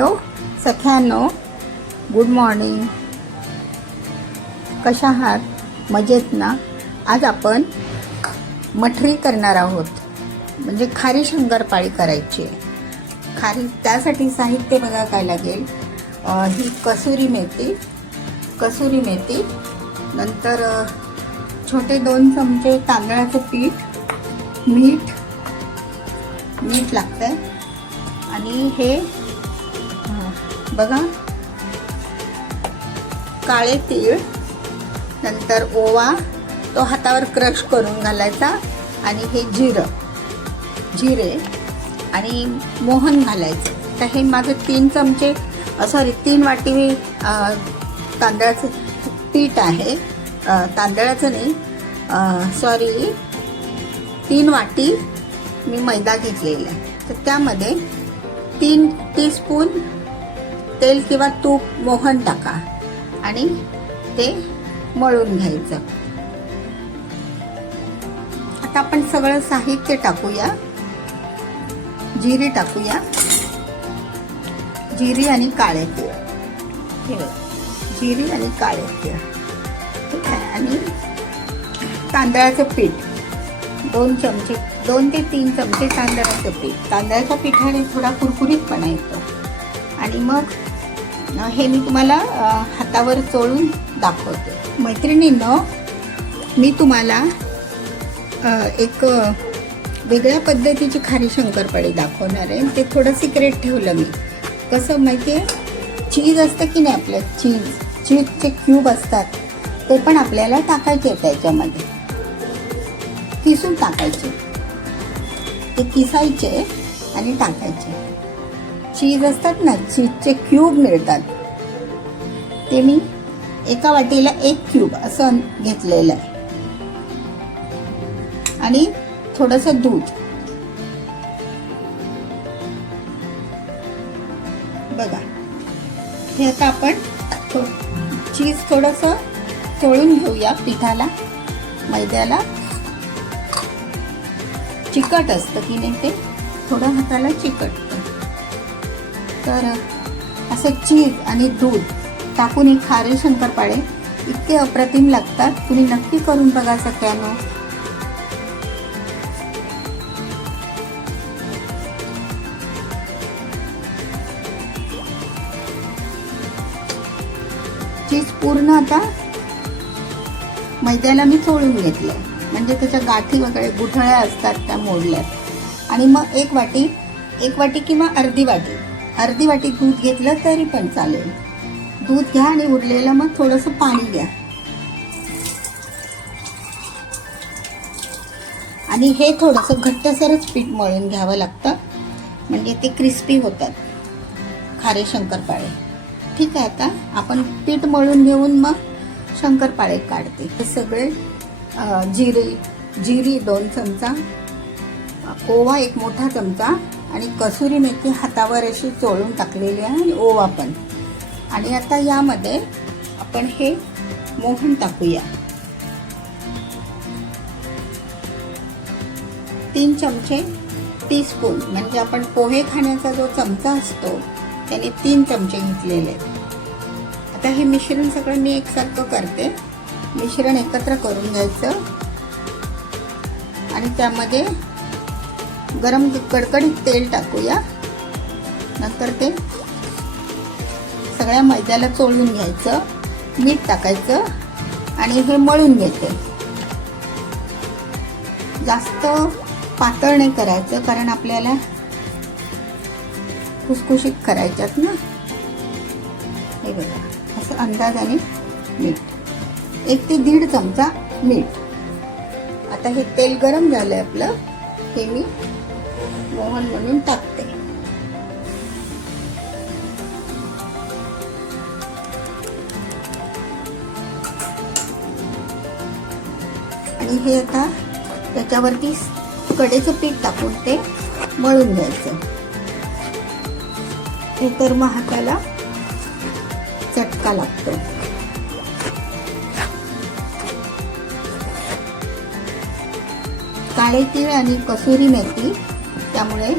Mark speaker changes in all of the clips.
Speaker 1: Hello सख्यानो good morning कशा आहात? मजेत ना? आज आपण मठरी करणार आहोत. म्हणजे खारी शंकरपाळी करायची आहे. खारी त्यासाठी साहित्य बघा काय लागेल. ही कसुरी मेथी कसुरी मेथी नंतर छोटे दोन चमचे तांदळाचं पीठ मीठ मीठ लागतं आणि हे बघा. काळे तीळ नंतर ओवा. तो हातावर क्रश करून घालायचा. आणि हे जिरं. जिरे आणि मोहन घालायचं. तर हे माझं तीन चमचे सॉरी तीन वाटी तांदळाचं पीठ आहे. तांदळाचं नाही. सॉरी तीन वाटी मी मैदा घेतलेला आहे. तर त्यामध्ये तीन टीस्पून तेल किंवा तूप मोहन टाका आणि ते मळून घ्यायचं. आता आपण सगळं साहित्य टाकूया. जिरे टाकूया. जिरी आणि काळे तीळ. हे जिरी आणि काळे तीळ. ठीक आहे आणि तांदळाचं पीठ. दोन चमचे दोन ते तीन चमचे तांदळाचं पीठ. तांदळाच्या पिठाने थोडा कुरकुरीतपणा येतो. आणि मग हे मी तुम्हाला हातावर चोळून दाखवते. मैत्रिणींनो मी तुम्हाला एक वेगळ्या पद्धतीची खारी शंकरपाळी दाखवणार आहे. ते थोडं सिक्रेट ठेवलं मी. कसं माहिती आहे चीज असतं की नाही आपलं? चीज चीजचे क्यूब असतात. ते पण आपल्याला टाकायचे त्याच्यामध्ये. किसून टाकायचे. ते किसायचे आणि टाकायचे. चीज असतात ना चीजचे क्यूब मिळतात. ते मी एका वाटीला एक क्यूब असं घेतलेलं आहे. आणि थोडंसं दूध. बघा हे आता आपण थो- चीज थोडंसं चोळून घेऊया पिठाला मैद्याला. चिकट असतं की नाही ते? थोडं हाताला चिकट. तर असं चीज आणि दूध टाकून हे खारे शंकरपाळे इतके अप्रतिम लागतात तुम्ही नक्की करून बघा सगळ्यांना. चीज पूर्ण आता मैद्याला मी चोळून घेतलं म्हणजे त्याच्या गाठी वगैरे गुठळ्या असतात त्या मोडल्यात. आणि मग एक वाटी एक वाटी किंवा अर्धी वाटी. अर्धी वाटी दूध घेतलं तरी पण चालेल. दूध घ्या आणि उरलेलं मग थोडंसं पाणी घ्या. आणि हे थोडंसं घट्टसरच पीठ मळून घ्यावं लागतं. म्हणजे ते क्रिस्पी होतात. खारे शंकरपाळे. ठीक आहे आता आपण पीठ मळून घेऊन मग शंकरपाळे काढते. हे सगळे जिरे जिरी दोन चमचा ओवा एक मोठा चमचा आणि कसुरी मेथी हातावर अशी चोळून टाकलेली आहे आणि ओवा पण. आणि आता यामध्ये आपण हे मोहन टाकूया. तीन चमचे टीस्पून म्हणजे आपण पोहे खाण्याचा जो चमचा असतो त्याने तीन चमचे घेतलेले आहेत. आता हे मिश्रण सगळं मी एकसारखं करते. मिश्रण एकत्र करून घ्यायचं. आणि त्यामध्ये गरम कडकडीत तेल टाकूया. नंतर ते सगळ्या मैद्याला चोळून घ्यायचं. मीठ टाकायचं आणि हे मळून घ्यायचं. जास्त पातळ नाही करायचं कारण आपल्याला खुसखुशीत करायच्यात ना. हे बघा असं अंदाजाने मीठ. एक ते दीड चमचा मीठ. आता हे तेल गरम झालंय आपलं. हे मी मोहन म्हणून टाकते आणि हे आता त्याच्यावरती कडेचं पीठ टाकून ते मळून घ्यायचं. हे तर मग हाताला चटका लागतो. काळे तीळ आणि कसुरी मेथी त्यामुळे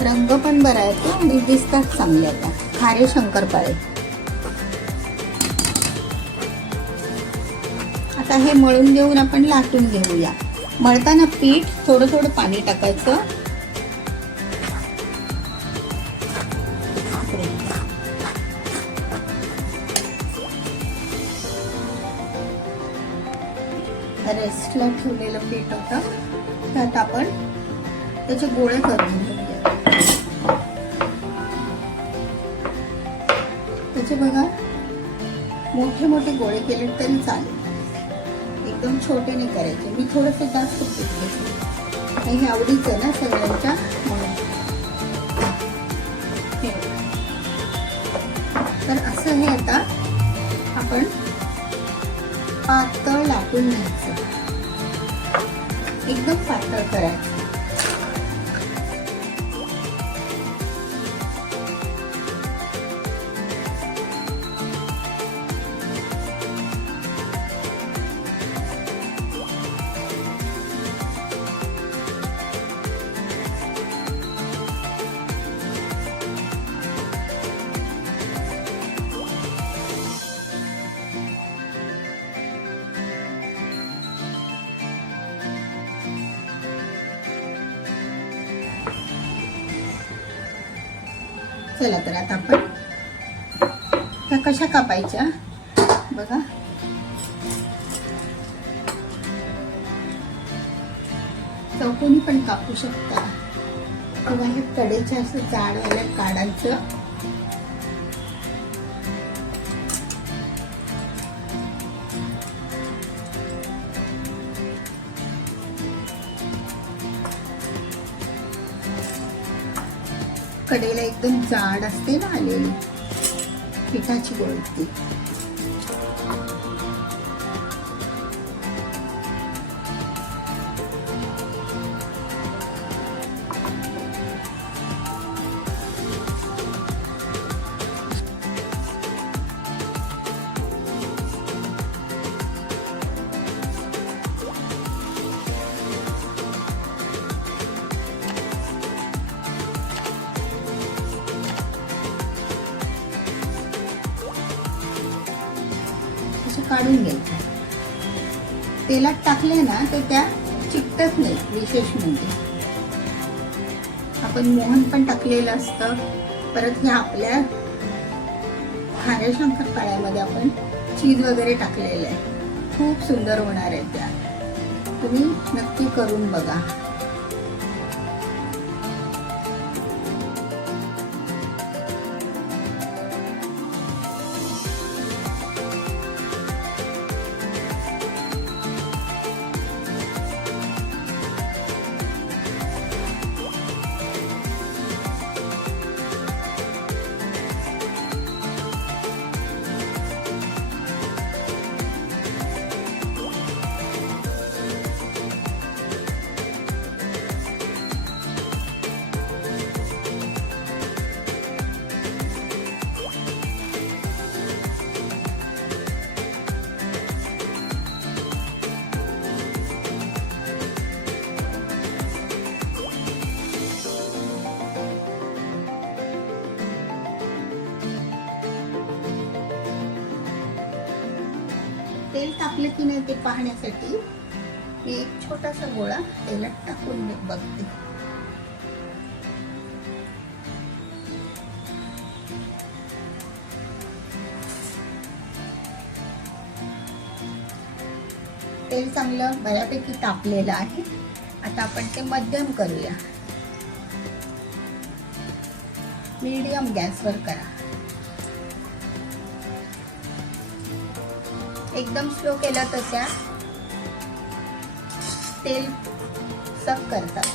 Speaker 1: रंग पण बरा येतो आणि दिसतात चांगले आता. खारे शंकरपाळे. आता हे मळून घेऊन आपण लाटून घेऊया. मळताना पीठ थोडं थोडं पाणी टाकायचं. रेस्टला ठेवलेलं पीठ होतं. त्यात आपण त्याचे गोळे करून त्याचे बघा मोठे मोठे गोळे केले तरी चालेल. एकदम छोटे नाही करायचे. मी थोडस जास्त पीठ आणि हे आवडीचं ना सगळ्यांच्या तर असं हे आता आपण पातळ लाटून घ्यायचं. एकदम पातळ करायचं. चला तर आता आपण ह्या कशा कापायच्या? बघा. चौकोनी पण कापू शकता. किंवा हे कडेच्या असं जाडवाल्या काढायचं कडेला एकदम जाड असते ना आलेली पिठाची गोळती काढून घ्यायचं. तेलात टाकले ना तर त्या चिकटत नाही विशेष म्हणजे. आपण मोहन पण टाकलेलं असतं. परत ह्या आपल्या खाऱ्या शंकरपाळ्यामध्ये आपण चीज वगैरे टाकलेलं आहे. खूप सुंदर होणार आहे त्या. तुम्ही नक्की करून बघा. तेल टाकलं की नाही ते पाहण्यासाठी मी एक छोटासा गोळा तेलात टाकून बघते. तेल चांगलं बऱ्यापैकी तापलेलं आहे. आता आपण ते मध्यम करूया. मीडियम गॅसवर करा. एकदम स्लो केलं तर त्या तेल सक करतात.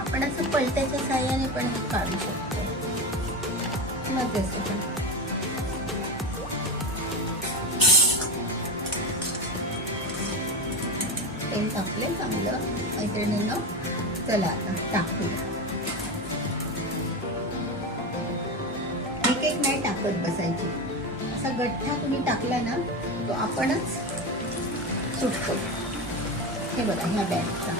Speaker 1: आपण असं पलट्याच्या साह्याने पण काढू शकतो. मग पण टाकले चांगलं मैत्रिणीनं. चला आता टाकू एक एक नाही टाकत बसायची. असा गठ्ठा तुम्ही टाकला ना तो आपणच सुटतो. हे बघा ह्या बॅगचा.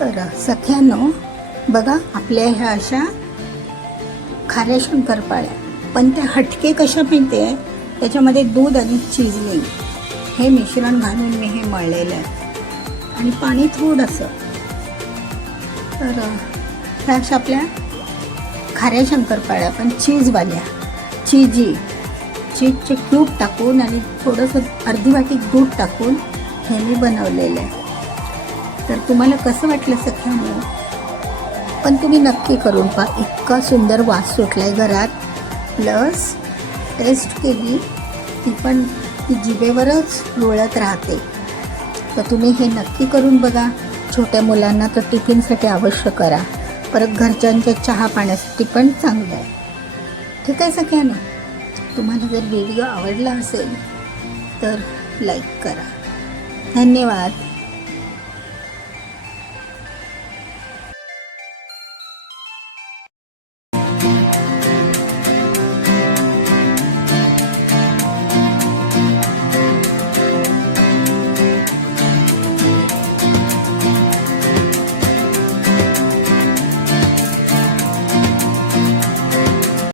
Speaker 1: तर सख्यानो बघा आपल्या ह्या अशा खाऱ्या शंकरपाळ्या. पण त्या हटके कशा मिळते? आहे त्याच्यामध्ये दूध आणि चीज नाही. हे मिश्रण घालून मी हे मळलेलं आहे. आणि पाणी थोडंसं. तर ह्या अशा आपल्या खाऱ्या शंकरपाळ्या पण चीजवाल्या. चीजी. चीजचे क्यूब टाकून आणि थोडंसं अर्धी वाटी दूध टाकून हे मी बनवलेलं आहे. तर तुम्हाला कसं वाटलं सख्यानो पण तुम्ही नक्की करून पहा. इतका सुंदर वास सुटला आहे घरात. प्लस टेस्ट केली. ती पण ती जिभेवरच लोळत राहते. तर तुम्ही हे नक्की करून बघा. छोट्या मुलांना तर टिफिनसाठी अवश्य करा. परत घरच्यांच्या चहा पाण्यासाठी पण चांगलं आहे. ठीक आहे सगळ्यांना तुम्हाला जर व्हिडिओ आवडला असेल तर लाईक करा. धन्यवाद.